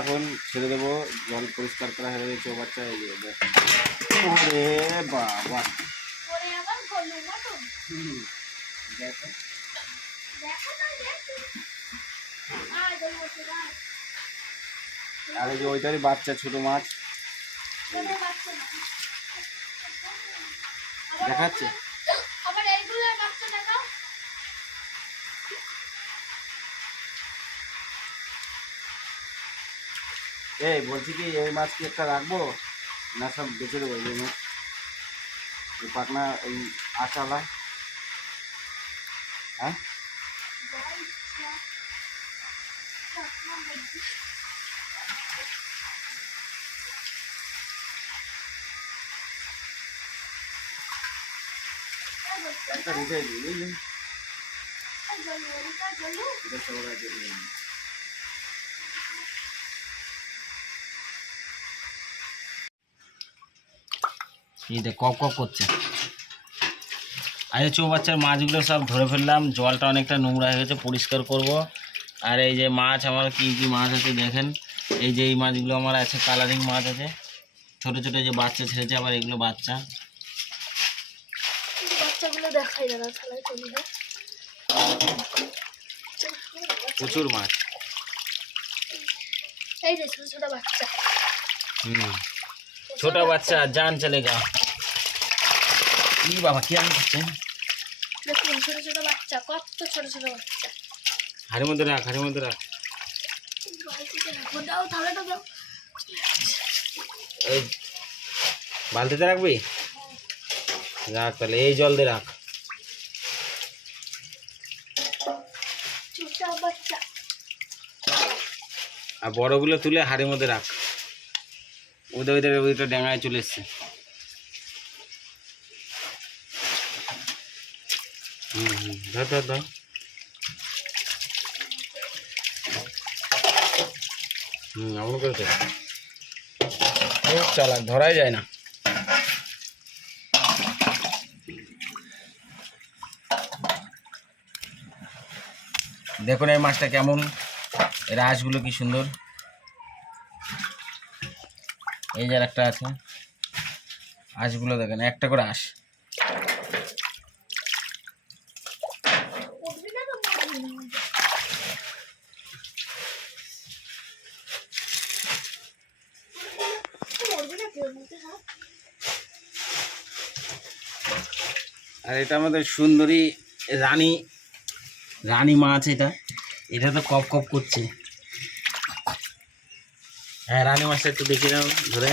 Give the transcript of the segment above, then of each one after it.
এখন ছেড়ে দেবো জল পরিষ্কার করা হয়ে গেছে বাচ্চা এই ওরে বাবা। আর এই যে ওইটারই বাচ্চা ছোট মাছ। দেখাচ্ছে? আবার এইগুলোর বাচ্চা দেখাও এই বলছি কি এই মাছ কি একটা রাখব? না সব বেঁচে দেবো এই মাছ এই পাকনা এই আচালা হ্যাঁ? একটা রেখে দিই বুঝলি এটা সব রাখে দিই এই দেখ কক কক করছে। আচ্ছা চৌবাচ্চার মাছগুলো সব ধরে ফেললাম। জলটা অনেকটা নোংরা হয়ে গেছে পরিষ্কার করব। আর এই যে মাছ আমার কি কি মাছ আছে দেখেন। এই যে এই মাছগুলো আমার আছে কালারিং মাছ আছে। ছোট ছোট যে বাচ্চা ছেড়েছে আবার এগুলো বাচ্চা। প্রচুর মাছ। এই যে ছোট ছোট বাচ্চা। হুম। ছোটা বাচ্চা জান চলেগা ই বাবা কি আম করছে দেখুন ছোট ছোট বাচ্চা কত ছোট ছোট বাচ্চা। হাড়ির মধ্যে রাখ হাড়ির মধ্যে রাখ। বালতিতে দাও থালাটা দাও এই বালতিতে রাখবি? রাখ তাহলে এই জল দিয়ে রাখ। আর বড়গুলো তুলে হাড়ির মধ্যে রাখ। ওদের ওদের ওইটা ডেঙায় চলে এসছে। হুম হুম ধর ধর ধর হুম এমন করে তো চালাক ধরাই যায় না। দেখুন এই মাছটা কেমন এর আঁশগুলো কি সুন্দর। এই যে আর একটা আছে। আঁশগুলো দেখেন, একটা করে আঁশ। আর এটা আমাদের সুন্দরী রানী রানী মাছ এটা। এটা তো কপ কপ করছে। হ্যাঁ রানী মাছটা একটু দেখে নাও ধরে।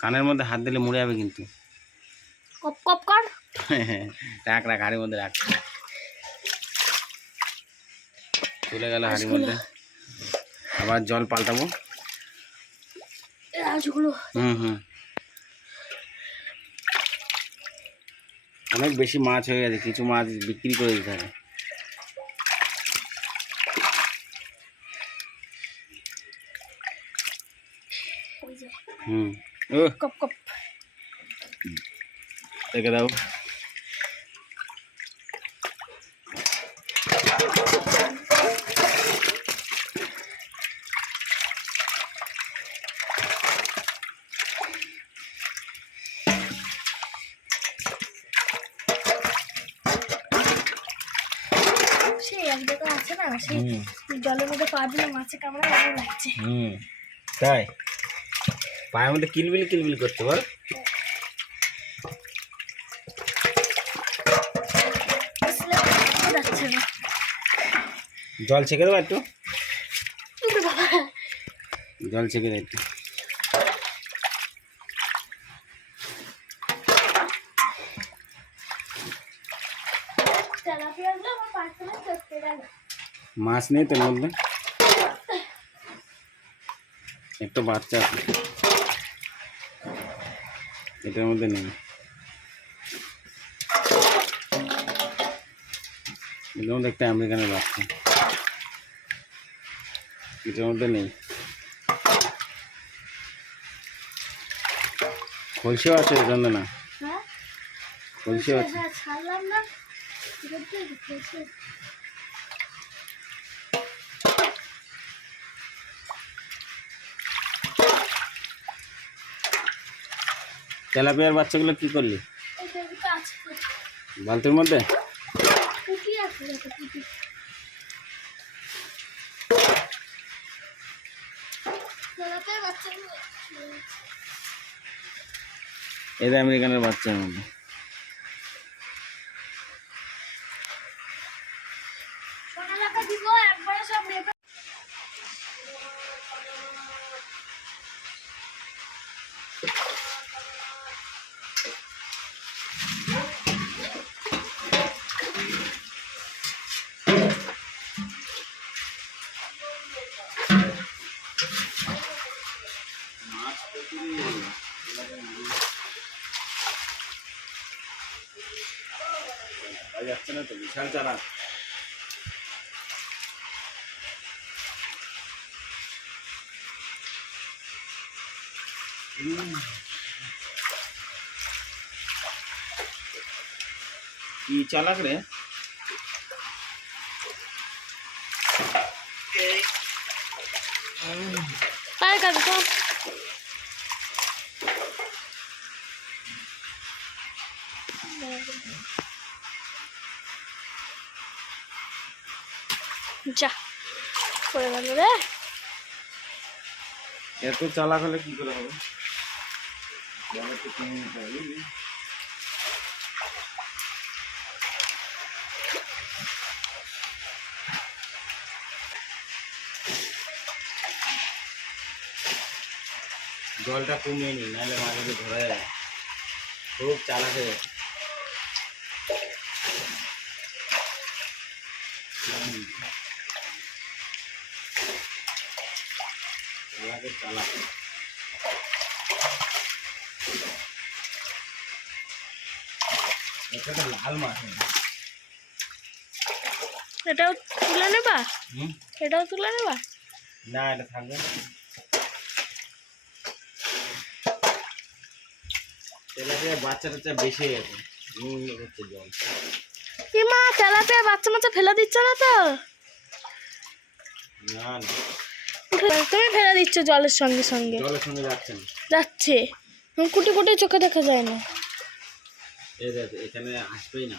কানের মধ্যে হাত দিলে মরে যাবে কিন্তু। কপ কপ কর। রাখ রাখ হাড়ির মধ্যে রাখ। চলে গেল হাড়ির মধ্যে। আবার জল পাল্টাবো। হুম হুম। অনেক বেশি মাছ হয়ে গেছে কিছু মাছ বিক্রি করে দিতে হবে। যে হুম কপ কপ রেখে দাও। সেই এক আছে না সেই জলের মধ্যে পা দিলে মাছে কামড়া ভালো লাগছে। হুম। তাই? পায়ের মধ্যে কিলবিল কিলবিল করতে বল আসলে ভালো যাচ্ছে না জল ছেঁকে দেবো একটু। কিন্তু বাবা জল ছেঁকে দেয় একটু। তেলাপিয়াগুলো আমার পার্সেলে চটকে গেল মাছ নেই তোর মধ্যে? একটা বাচ্চা আছে। এটার মধ্যে নেই। এটার মধ্যে একটা আমেরিকানের বাচ্চা। এটার মধ্যে নেই। খলসেও আছে এর জন্য না। হ্যাঁ খলসেও আছে হ্যাঁ ছাড়লাম না এবার তো দেখেছি তেলাপিয়ার বাচ্চাগুলো কি করলি? বালতির মধ্যে? এটা আমেরিকানের বাচ্চার মধ্যে যাচ্ছে না তো বিশাল চারা কি চালাক রে পায়ে কাটে যা পড়ে গেল রে। এত চালাক হলে কি করে হবে? জলটা কমিয়ে নি, নাহলে মাঝে ধরা যাবে। খুব চালাক হয়ে চালাক এটা লাল মাছ এটাও তুলে নেবা? হুম? এটাও তুলে নেবা? না এটা থাকবে না। তেলাপিয়া বাচ্চা টাচ্চা বেশি গেছে। নুন হচ্ছে জল। কি মা তেলাপিয়া বাচ্চা মাচ্চা ফেলে দিচ্ছ না তো? না। তুমি ফেলে দিচ্ছ জলের সঙ্গে সঙ্গে। জলের সঙ্গে যাচ্ছে না। যাচ্ছে। কুটি কুটি চোখে দেখা যায় না। এখানে আসবেই না।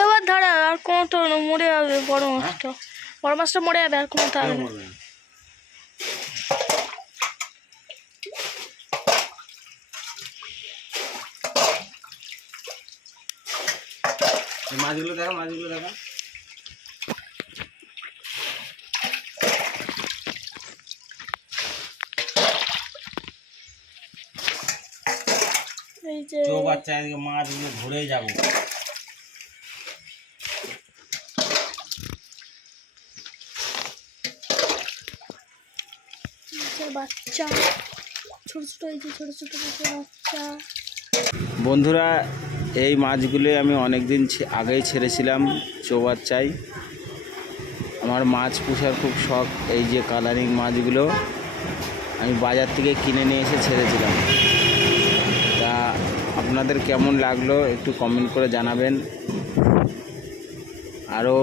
এবার ধরা আর কোনো তো মরে যাবে বড় মাছটা। বড় মাছটা মরে যাবে আর কোনো না। এই মাছগুলো দেখো মাছগুলো দেখো। এই যে বাচ্চা মাছগুলো ধরেই যাব। বাচ্চা, ছোট ছোট এই যে ছোট ছোট বাচ্চা। বন্ধুরা, এই মাছগুলোই আমি অনেক দিন আগেই ছেড়েছিলাম চৌবাচ্চায়। আমার মাছ পুষার খুব শখ এই যে কালারিং মাছগুলো। আমি বাজার থেকে কিনে নিয়ে এসে ছেড়েছিলাম। তা আপনাদের কেমন লাগল একটু কমেন্ট করে জানাবেন। আরও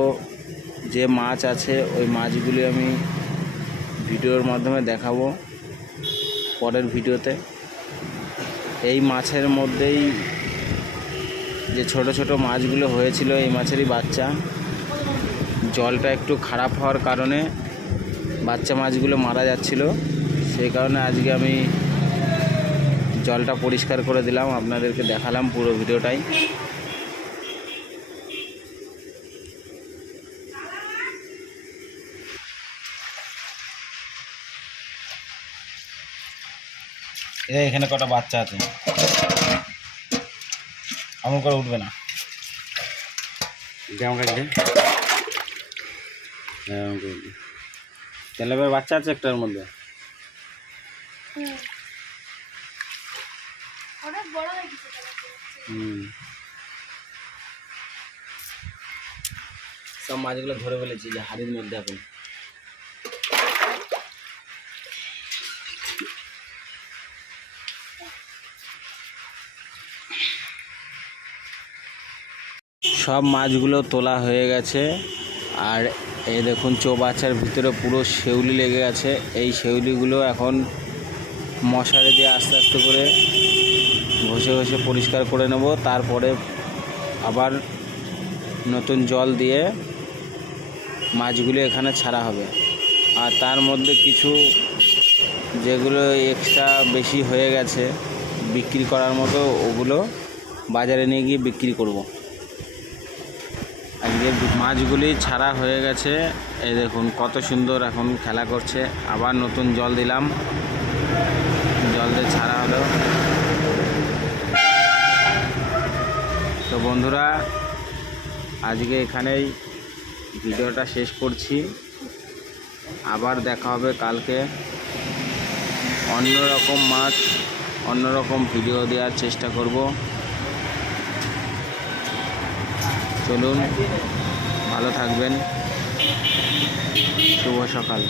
যে মাছ আছে, ওই মাছগুলি আমি ভিডিওর মাধ্যমে দেখাবো পরের ভিডিওতে। এই মাছের মধ্যেই যে ছোট ছোট মাছগুলো হয়েছিল, এই মাছেরই বাচ্চা। জলটা একটু খারাপ হওয়ার কারণে বাচ্চা মাছগুলো মারা যাচ্ছিল। সেই কারণে আজকে আমি জলটা পরিষ্কার করে দিলাম। আপনাদেরকে দেখালাম পুরো ভিডিওটাই। এখানে কটা বাচ্চা আছে। আমল করে উঠবে না। তেলাপের বাচ্চা আছে একটার মধ্যে। সব মাছগুলো ধরে ফেলেছি যে হাড়ির মধ্যে এখন। সব মাছগুলো তোলা হয়ে গেছে। আর এই দেখুন চৌবাচ্চার ভিতরে পুরো শেউলি লেগে গেছে এই শেউলিগুলো এখন মশারি দিয়ে আস্তে আস্তে করে ঘষে ঘষে পরিষ্কার করে নেব। তারপরে আবার নতুন জল দিয়ে মাছগুলো এখানে ছাড়া হবে। আর তার মধ্যে কিছু যেগুলো এক্সট্রা বেশি হয়ে গেছে বিক্রি করার মতো ওগুলো বাজারে নিয়ে গিয়ে বিক্রি করব। আজকে মাছগুলি ছাড়া হয়ে গেছে। এই দেখুন, কত সুন্দর এখন খেলা করছে। আবার নতুন জল দিলাম। জল দিয়ে ছাড়া হলো। তো বন্ধুরা, আজকে এখানেই ভিডিওটা শেষ করছি। আবার দেখা হবে কালকে। অন্য রকম মাছ অন্য রকম ভিডিও দেওয়ার চেষ্টা করব। চলুন ভালো থাকবেন। শুভ সকাল।